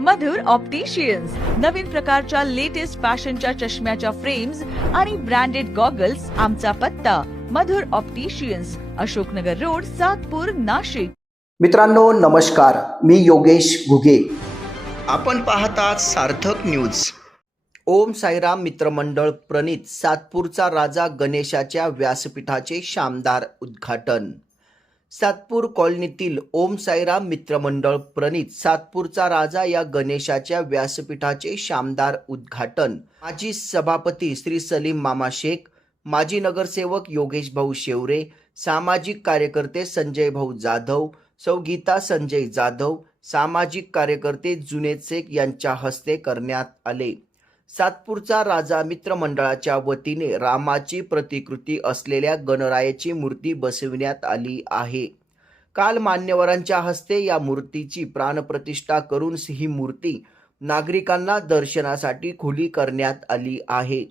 मधुर opticians नवीन प्रकारच्या latest फॅशनच्या चष्म्याच्या फ्रेम्स आणि ब्रँडेड गॉगल्स आमचा पत्ता. Madhur opticians Ashoknagar road Satpur Nashik. मित्रांनो नमस्कार. मी योगेश घुगे. आपण पाहतात सार्थक न्यूज ओम साईराम मित्रमंडळ प्रणित सातपूरचा राजा गणेशाच्या व्यासपीठाचे शानदार उद्घाटन. सातपूर कॉलनीतील ओम साईराम मित्रमंडळ प्रणित सातपूरचा राजा या गणेशाच्या व्यासपीठाचे शानदार उद्घाटन. माजी सभापती श्री सलीम मामा शेख माजी नगरसेवक योगेश भाऊ शेवरे सामाजिक कार्यकर्ते संजय भाऊ जाधव सौ गीता संजय जाधव सामाजिक कार्यकर्ते जुनेद शेख यांच्या हस्ते करण्यात आले. सातपूरचा राजा मित्र मंडळाच्या वतीने रामाची प्रतिकृती असलेल्या गणरायाची मूर्ती बसविण्यात आली आहे. काल मान्यवरांच्या हस्ते या मूर्तीची प्राणप्रतिष्ठा करून ही मूर्ती नागरिकांना दर्शनासाठी खुली करण्यात आली आहे.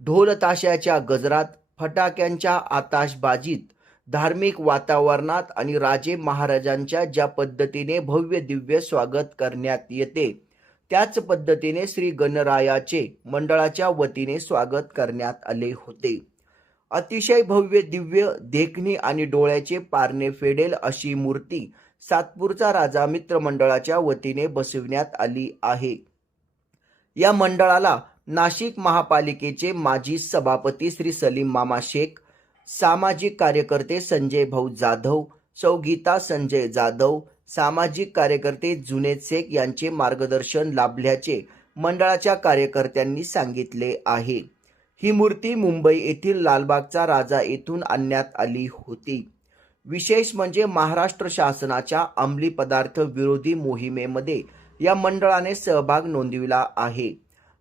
ढोल ताशाच्या गजरात फटाक्यांच्या आताशबाजीत धार्मिक वातावरणात आणि राजे महाराजांच्या ज्या पद्धतीने भव्य दिव्य स्वागत करण्यात येते त्याच पद्धतीने श्री गणरायाचे मंडळाच्या वतीने स्वागत करण्यात आले होते. अतिशय भव्य दिव्य देखणी आणि डोळ्याचे पारणे फेडेल अशी मूर्ती सातपूरचा राजा मित्र मंडळाच्या वतीने बसविण्यात आली आहे. या मंडळाला नाशिक महापालिकेचे माजी सभापती श्री सलीम मामा शेख सामाजिक कार्यकर्ते संजय भाऊ जाधव सौगीता संजय जाधव सामाजिक कार्यकर्ते जुनेद शेख यांचे मार्गदर्शन लाभल्याचे मंडळाच्या कार्यकर्त्यांनी सांगितले आहे. ही मूर्ती मुंबई येथील लालबागचा राजा येथून आणण्यात आली होती. विशेष म्हणजे महाराष्ट्र शासनाच्या अंमली पदार्थ विरोधी मोहिमेमध्ये या मंडळाने सहभाग नोंदविला आहे.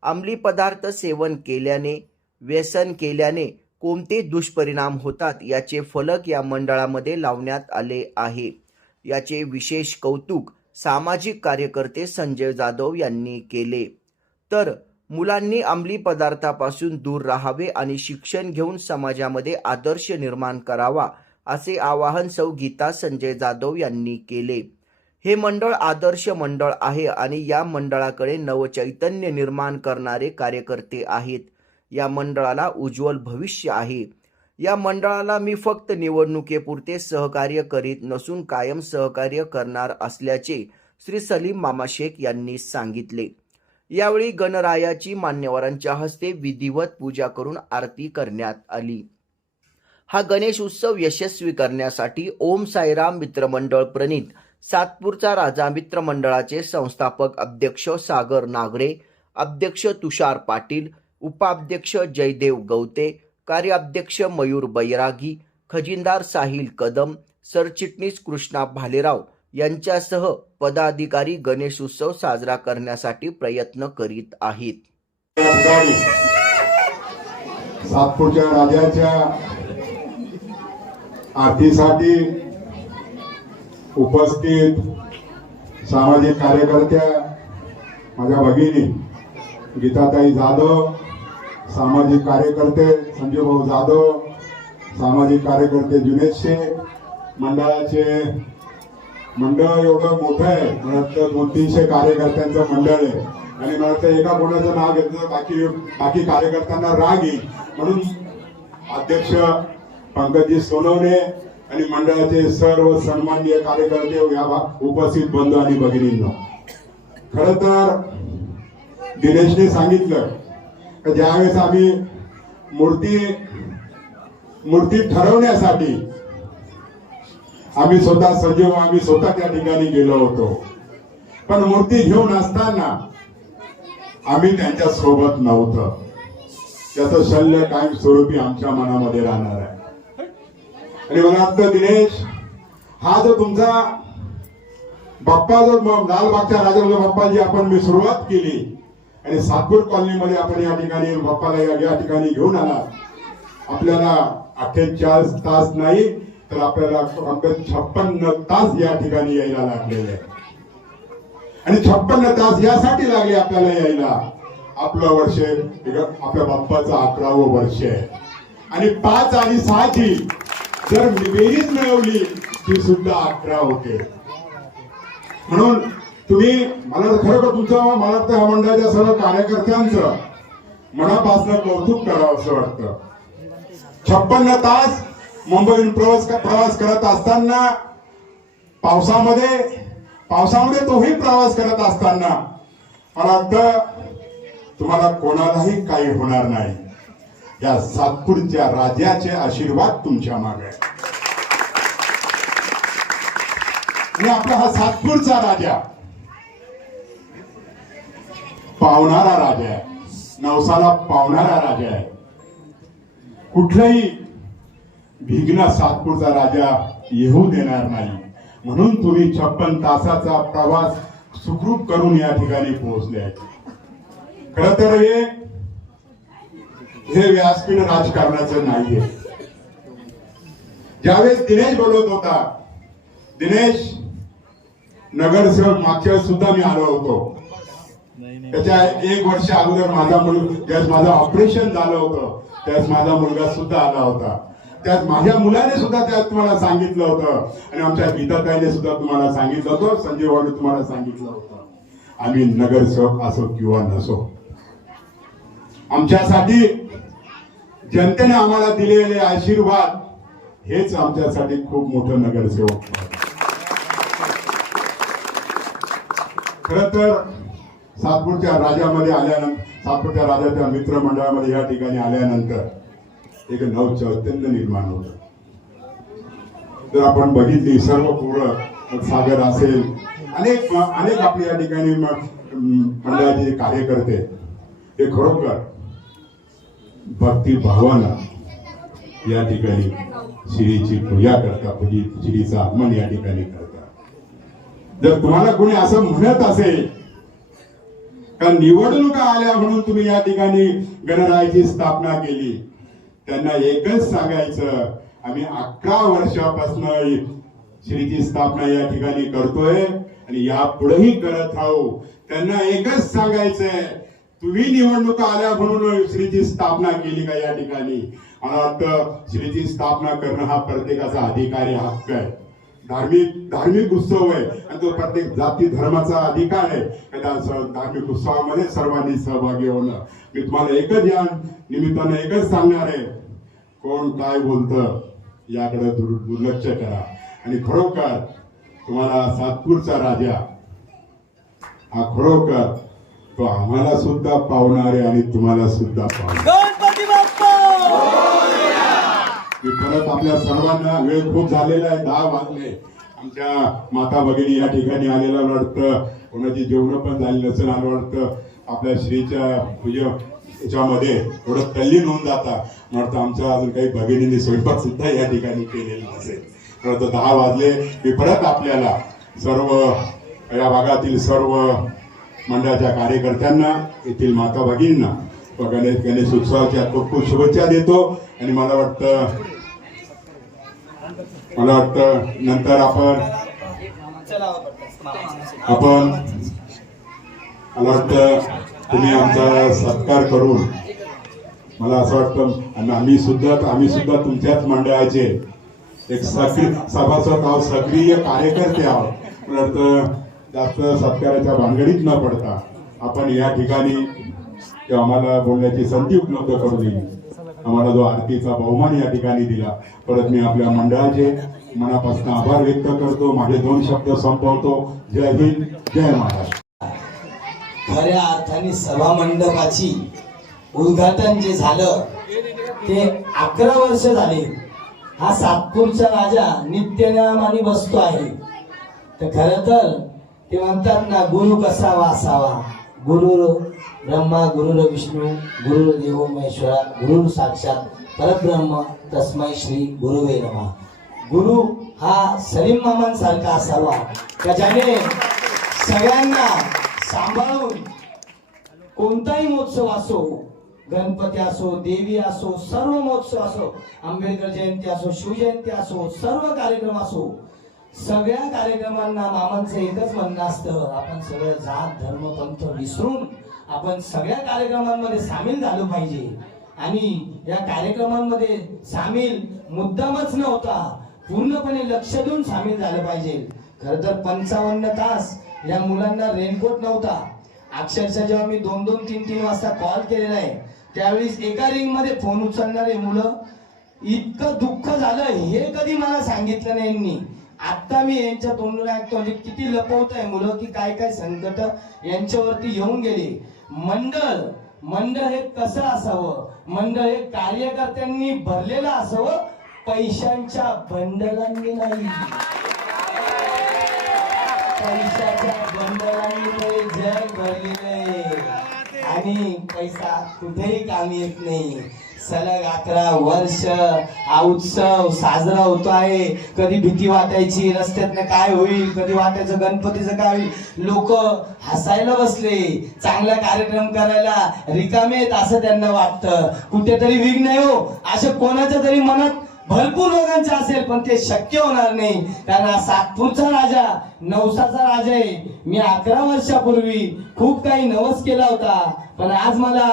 अंमली पदार्थ सेवन केल्याने व्यसन केल्याने कोणते दुष्परिणाम होतात याचे फलक या मंडळामध्ये लावण्यात आले आहे. याचे विशेष कौतुक सामाजिक कार्यकर्ते संजय जाधव यांनी केले. तर मुलांनी अंमली पदार्थापासून दूर राहावे आणि शिक्षण घेऊन समाजामध्ये आदर्श निर्माण करावा असे आवाहन सौ गीता संजय जाधव यांनी केले. हे मंडळ आदर्श मंडळ आहे आणि या मंडळाकडे नवचैतन्य निर्माण करणारे कार्यकर्ते आहेत. या मंडळाला उज्ज्वल भविष्य आहे. या मंडळाला मी फक्त निवडणुकीपुरते सहकार्य करीत नसून कायम सहकार्य करणार असल्याचे श्री सलीम मामा शेख यांनी सांगितले. यावेळी गणरायाची मान्यवरांच्या हस्ते विधिवत पूजा करून आरती करण्यात आली. हा गणेश उत्सव यशस्वी करण्यासाठी ओम साईराम मित्रमंडळ प्रणित सातपूरचा राजा मित्रमंडळाचे संस्थापक अध्यक्ष सागर नागरे अध्यक्ष तुषार पाटील उपाध्यक्ष जयदेव गवते कार्याध्यक्ष मयूर बैरागी खजिनदार साहिल कदम सरचिटणीस कृष्णा भालेराव यांच्यासह पदाधिकारी गणेश उत्सव साजरा करण्यासाठी प्रयत्न करीत आहेत. सातपूरच्या राजाच्या आरतीसाठी उपस्थित सामाजिक कार्यकर्त्या माझ्या भगिनी गीताताई जाधव सामाजिक कार्यकर्ते संजय भाऊ जाधव सामाजिक कार्यकर्ते जुनेद शेख मंडळाचे मंडळ एवढं मोठं आहे. मला दोन तीनशे कार्यकर्त्यांचं मंडळ आहे. आणि मला एका कोणाचं नाव घेतलं बाकी बाकी कार्यकर्त्यांना राग येईल. म्हणून अध्यक्ष पंकजी सोनवणे आणि मंडळाचे सर्व सन्माननीय कार्यकर्ते या उपस्थित बंधू आणि भगिनींना. खर तर दिनेशने सांगितलं ज्यावेळेस आम्ही मूर्ती मूर्ती ठरवण्यासाठी आम्ही स्वतः सजीव आम्ही स्वतः त्या ठिकाणी गेलो होतो. पण मूर्ती घेऊन असताना आम्ही त्यांच्यासोबत नव्हतं. त्याचं शल्य कायम स्वरूपी आमच्या मनामध्ये राहणार आहे. आणि मला वाटतं दिनेश हा जो तुमचा बाप्पा जो लालबागच्या राजा बाप्पाची आपण मी सुरुवात केली आणि सातपूर कॉलनीमध्ये आपण या ठिकाणी बाप्पाला या या ठिकाणी घेऊन आला आपल्याला अठ्ठेचाळीस तास नाही तर आपल्याला अगदी छप्पन्न तास या ठिकाणी यायला लागलेले आणि छप्पन्न तास यासाठी लागले आपल्याला यायला. आपलं वर्ष आपल्या बाप्पाचं अकरावं वर्ष आहे. आणि पाच आणि सहाची जर बेरीज मिळवली ती सुद्धा अकरा होते. म्हणून तुम्ही मला तर खरोखर तुमचं मला त्या मंडळाच्या सर्व कार्यकर्त्यांचं मनापासून कौतुक करावं असं वाटतं. छप्पन्न तास मुंबईहून प्रवास प्रवास करत असताना पावसामध्ये पावसामध्ये तोही प्रवास करत असताना मला वाटतं तुम्हाला कोणालाही काही होणार नाही. या सातपूरच्या राजाचे आशीर्वाद तुमच्या मागे. आणि आपला हा सातपूरचा राजा. पावणारा राजा आहे. नवसाला पावणारा राजा आहे. कुठलाही विघ्न सातपूरचा राजा येऊ देणार नाही. म्हणून तुम्ही छप्पन तासाचा प्रवास सुखरूप करून या ठिकाणी पोहोचले आहेत खर तर हे हे व्यासपीठ राजकारणाचं नाहीये. ज्यावेळेस दिनेश बोलत होता दिनेश नगरसेवक मागच्या सुद्धा मी आलो होतो. त्याच्या एक वर्ष अगोदर माझा मुलगा ज्यावेळेस माझं ऑपरेशन झालं होतं त्यास माझा मुलगा सुद्धा आला होता. त्यात माझ्या मुलाने सुद्धा त्यात तुम्हाला सांगितलं होतं. आणि आमच्या गीताताईने सुद्धा तुम्हाला सांगितलं होतं संजय वाडू तुम्हाला सांगितलं होतं. आम्ही नगरसेवक असो किंवा नसो. आमच्यासाठी जनतेने आम्हाला दिलेले आशीर्वाद हेच आमच्यासाठी खूप मोठं नगरसेवक. खर तर सातपूरच्या राजामध्ये आल्यानंतर सातपूरच्या राजाच्या मित्रमंडळामध्ये या ठिकाणी आल्यानंतर एक नव चैतन्य निर्माण होत. जर आपण बघितली सर्व पोरं सागर असेल अनेक अनेक आपल्या या ठिकाणी मंडळाचे कार्यकर्ते हे खरोखर भक्ती भावानं या ठिकाणी श्रीची पूजा करता पूजी म्हणजे श्रीचं आगमन या ठिकाणी करता जर तुम्हाला कोणी असं म्हणत असेल का निवडणुका आल्या म्हणून तुम्ही या ठिकाणी गणरायाची स्थापना केली. त्यांना एकच सांगायचं आम्ही अकरा वर्षापासून श्रीची स्थापना या ठिकाणी करतोय आणि यापुढेही करत राहू. त्यांना एकच सांगायचंय तुम्ही निवडणुका आल्या म्हणून श्रीची स्थापना केली का या ठिकाणी? मला वाटतं श्रीची स्थापना करणं हा प्रत्येकाचा अधिकारी हक्क आहे. धार्मिक धार्मिक उत्सव आहे. आणि तो प्रत्येक जाती धर्माचा अधिकार आहे. त्या धार्मिक उत्सवामध्ये सर्वांनी सहभागी होणं. मी तुम्हाला एकच या निमित्तानं एकच सांगणार आहे. कोण काय बोलतं याकडे दुर्लक्ष करा. आणि खरोखर तुम्हाला सातपूरचा राजा हा खरोखर तो आम्हाला सुद्धा पावणार आहे आणि तुम्हाला सुद्धा पावणार गणपती बाप्पा मी परत आपल्या सर्वांना वेळ खूप झालेला आहे दहा वाजले. आमच्या माता भगिनी या ठिकाणी आलेला वाटतं. कोणाची जेवण पण झाली नसेल आलं वाटतं. आपल्या श्रीच्या पूजा याच्यामध्ये थोडं तल्लीन होऊन जाता. मला वाटतं आमच्या अजून काही भगिनींनी स्वयंपाक सुद्धा या ठिकाणी केलेला असेल परत दहा वाजले. मी परत आपल्याला सर्व या भागातील सर्व मंडळाच्या कार्यकर्त्यांना येथील माता भगिनींना गणेश गणेश उत्सवाच्या खूप खूप शुभेच्छा देतो. आणि मला वाटतं मला वाटतं नंतर आपण आपण मला वाटतं तुम्ही आमचा सत्कार करून मला असं वाटतं आणि आम्ही सुद्धा आम्ही सुद्धा तुमच्याच मंडळाचे एक सक्रिय सभासद आहोत सक्रिय कार्यकर्ते आहोत. मला जास्त सत्काराच्या भानगडीत न पडता आपण या ठिकाणी आम्हाला बोलण्याची संधी उपलब्ध करून दिली. आम्हाला जो आरतीचा बहुमान या ठिकाणी दिला. परत मी आपल्या मंडळाचे मनापासून आभार व्यक्त करतो. माझे दोन शब्द संपवतो. जय हिंद जय महाराष्ट्र. खऱ्या अर्थाने सभा मंडपाची उद्घाटन जे झालं ते अकरा वर्ष झाले. हा सातपूरचा राजा नित्यनामाने बसतो आहे. तर खर तर ते म्हणतात ना गुरु कसा वासावा? गुरु ब्रह्मा गुरु विष्णू गुरु देव महेश्वरा गुरु साक्षात परब्रह्म तस्मै श्री गुरुवे नमः. गुरु हा सलीम मामांसारखा असावा. का ज्याने सगळ्यांना सांभाळून कोणताही महोत्सव असो गणपती असो देवी असो सर्व महोत्सव असो आंबेडकर जयंती असो शिवजयंती असो सर्व कार्यक्रम असो सगळ्या कार्यक्रमांना मामांचं एकच म्हणणं असतं आपण सगळं जात धर्म पंथ विसरून आपण सगळ्या कार्यक्रमांमध्ये सामील झालो पाहिजे. आणि या कार्यक्रमांमध्ये सामील मुद्दामच नव्हता. पूर्णपणे लक्ष देऊन सामील झालं पाहिजे. खर तर पंचावन्न तास या मुलांना रेनकोट नव्हता. अक्षरशः जेव्हा मी दोन दोन तीन तीन वाजता कॉल केलेला आहे त्यावेळेस एका रिंगमध्ये फोन उचलणारे मुलं इतकं दुःख झालं हे कधी मला सांगितलं नाही यांनी. आता मी यांच्या तोंडून ऐकतो म्हणजे किती लपवत आहे मुलं की काय काय संकट यांच्यावरती येऊन गेले. मंडळ मंडळ हे कसं असावं? मंडळ हे कार्यकर्त्यांनी भरलेलं असावं? पैशांच्या बंडलांनी नाही. पैशाच्या बंडलांनी ते जग भरलेलं आहे. आणि पैसा कुठेही कामी येत नाही. सलग अकरा वर्ष हा उत्सव साजरा होतो आहे. कधी भीती वाटायची रस्त्यातनं काय होईल कधी वाटायचं गणपतीचं काय होईल. लोक हसायला बसले. चांगला कार्यक्रम करायला रिकामे आहेत असं त्यांना वाटतं. कुठेतरी विघ्न आहे हो. असं कोणाच्या तरी मनात भरपूर लोकांचे असेल पण ते शक्य होणार नाही. कारण हा सातपूरचा राजा नवसाचा राजा आहे. मी अकरा वर्षापूर्वी खूप काही नवस केला होता पण आज मला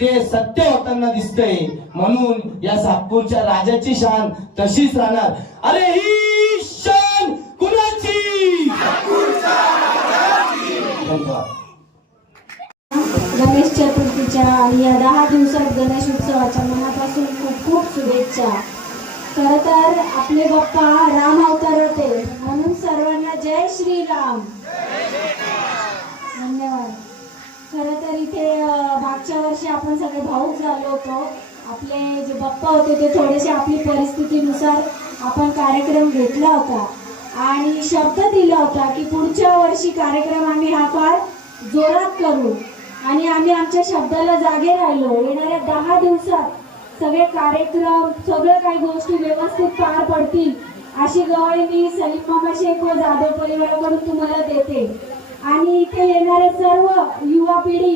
ते सत्य होताना दिसतंय. म्हणून या सातपूरच्या राजाची शान तशीच राहणार. अरे ही शान कुणाची? गणेश चतुर्थीच्या या दहा दिवसात गणेश उत्सवाच्या मनापासून खूप खूप शुभेच्छा. खर तर आपले बाप्पा राम अवतार होते. म्हणून सर्वांना जय श्रीराम. धन्यवाद. खरं तर इथे मागच्या वर्षी आपण सगळे भाऊक झालो होतो. आपले जे बाप्पा होते ते थोडेसे आपली परिस्थितीनुसार आपण कार्यक्रम घेतला होता. आणि शब्द दिला होता की पुढच्या वर्षी कार्यक्रम आम्ही हा फार जोरात करू. आणि आम्ही आमच्या शब्दाला जागे राहिलो. येणाऱ्या दहा दिवसात सगळे कार्यक्रम सगळ्या काही गोष्टी व्यवस्थित पार पडतील. अशी गवाही मी सलीम मामा शेख व जाधव परिवाराकडून तुम्हाला देते. आणि इथे येणारे सर्व युवा पिढी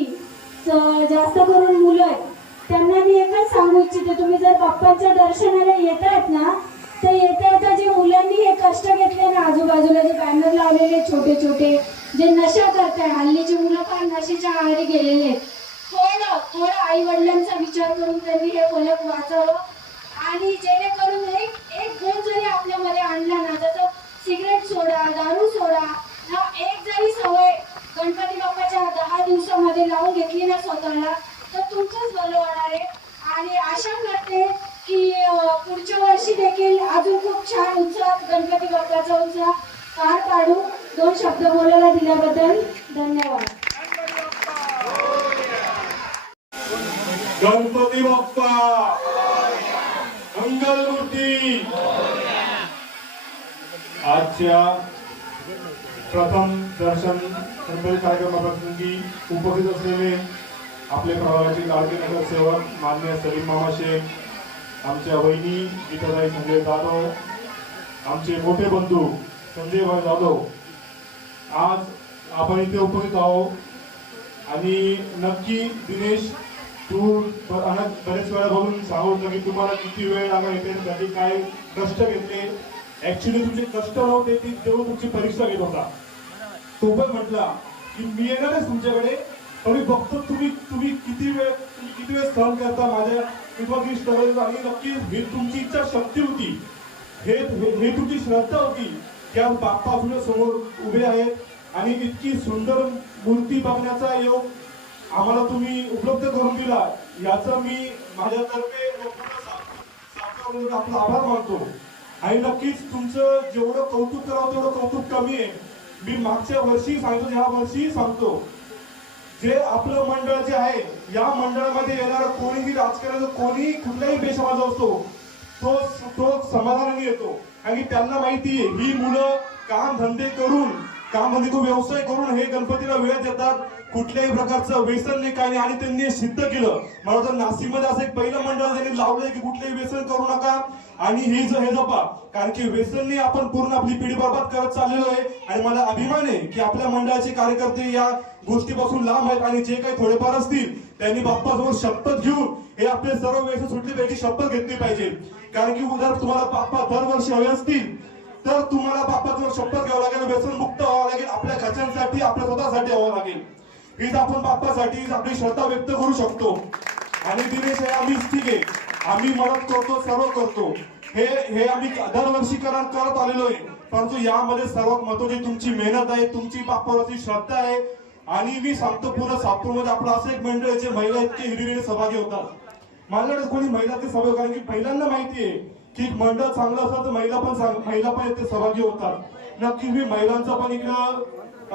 जास्त करून मुलं आहेत त्यांना मी एकच सांगू इच्छिते तुम्ही जर बाप्पांच्या दर्शनाला येत आहेत ना तर येता येता जे मुलांनी हे कष्ट घेतले ना आजूबाजूला जे बॅनर लावलेले छोटे छोटे जे नशा करताय हल्लीची मुलं फार नशेच्या आहारी गेलेले आहेत थोडं थोडं आई वडिलांचा विचार करून त्यांनी हे फलक वाचावं. आणि जेणेकरून एक एक गुण जरी आपल्यामध्ये आणला ना जसं सिगरेट सोडा दारू सोडा हा एक जरी सवय गणपती बाप्पाच्या दहा दिवसामध्ये लावून घेतली ना स्वतःला तर तुमचंच भलं होणार आहे. आणि आशा करते की पुढच्या वर्षी देखील अजून खूप छान उत्साह गणपती बाप्पाचा उत्साह पार पाडू. दोन शब्द बोलायला दिल्याबद्दल धन्यवाद. गणपती कार्यक्रमाप्रसंगी उपस्थित असलेले आपले प्रभागाचे लाडके नगरसेवक मान्य सलीम मामा शेख आमच्या वहिनी गीताबाई संजय जाधव आमचे मोठे बंधू संजयभाई जाधव आज आपण इथे उपस्थित आहोत. आणि नक्की दिनेश तू अनेक बरेच वेळा बोलून होतं की तुम्हाला किती वेळ लागला इथे काय कष्ट घेतले. ऍक्च्युली तुमचे कष्ट नव्हते ती तेव्हा तुमची परीक्षा घेत होता. तो पण म्हटला की मी येणारच तुमच्याकडे पण मी बघतो तुम्ही तुम्ही किती वेळ तुम्ही किती वेळ सहन करता माझ्या विभागीय स्ट्रगल आणि नक्की ही तुमची इच्छा शक्ती होती. हे हे तुमची श्रद्धा होती. की आज बाप्पा तुझ्या समोर उभे आहेत आणि इतकी सुंदर मूर्ती बघण्याचा योग आम्हाला तुम्ही उपलब्ध करून दिला. याचा मी माझ्यातर्फे आपला आभार मानतो. आणि नक्कीच तुमचं जेवढं कौतुक करावं तेवढं कौतुक कमी आहे. मी मागच्या वर्षी सांगतो ह्या वर्षी सांगतो. जे आपलं मंडळ जे आहे या मंडळामध्ये येणार कोणीही राजकारण कोणीही कुठलाही पेशवाजा असतो तो तो समाधानाने येतो. आणि त्यांना माहिती आहे ही मुलं काम धंदे करून काम धंदे व्यवसाय करून हे गणपतीला वेळ देतात. कुठल्याही प्रकारचं व्यसन नाही काय नाही. आणि त्यांनी सिद्ध केलं. मला तर नाशिकमध्ये असं एक पहिलं मंडळ त्यांनी लावलंय की कुठलेही व्यसन करू नका. आणि हे ज- हे जपा कारण की व्यसनने आपण पूर्ण आपली पिढी बरबाद करत चाललेलो आहे. आणि मला अभिमान आहे की आपल्या मंडळाचे कार्यकर्ते या गोष्टीपासून लांब आहेत आणि जे काही थोडेफार असतील त्यांनी बाप्पासमोर शपथ घेऊन हे आपले सर्व व्यसन सुटली पाहिजे शपथ घेतली पाहिजे. कारण की उद्या तुम्हाला बाप्पा दरवर्षी हवे असतील तर तुम्हाला बापाचं शपथ घ्यावं लागेल व्यसन मुक्त व्हावं लागेल आपल्या घरच्यांसाठी आपल्या स्वतःसाठी व्हावं लागेल. हीच आपण बाप्पासाठी आपली श्रद्धा व्यक्त करू शकतो. आणि दिनेश हे आम्ही ठीक आहे. आम्ही मदत करतो सर्व करतो. हे हे आम्ही दरवर्षी करत आलेलो आहे. परंतु यामध्ये सर्वात महत्वाची तुमची मेहनत आहे तुमची बाप्पावरची श्रद्धा आहे. आणि मी सांगतो पूर्ण सातपूरमध्ये आपलं असं एक मंडळ जे महिला इतके हिरिरीने सहभागी होतात. मला वाटतं कोणी महिला ते सहभागी कारण की महिलांना माहिती आहे की मंडळ चांगलं असलं तर महिला पण महिला पण ते सहभागी होतात. नक्की मी महिलांचं पण इकडं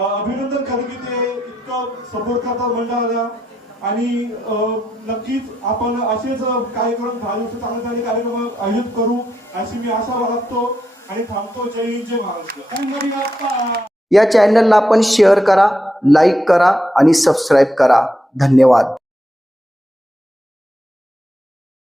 अभिनंदन करेन की ते इतकं सपोर्ट करतात मंडळाला. आणि नक्कीच आपण असेच कार्यक्रम दहा दिवस चांगले चांगले कार्यक्रम आयोजित करू अशी मी आशा बाळगतो आणि थांबतो. जय हिंद जय महाराष्ट्र. या चॅनलला आपण शेअर करा लाईक करा आणि सबस्क्राईब करा. धन्यवाद.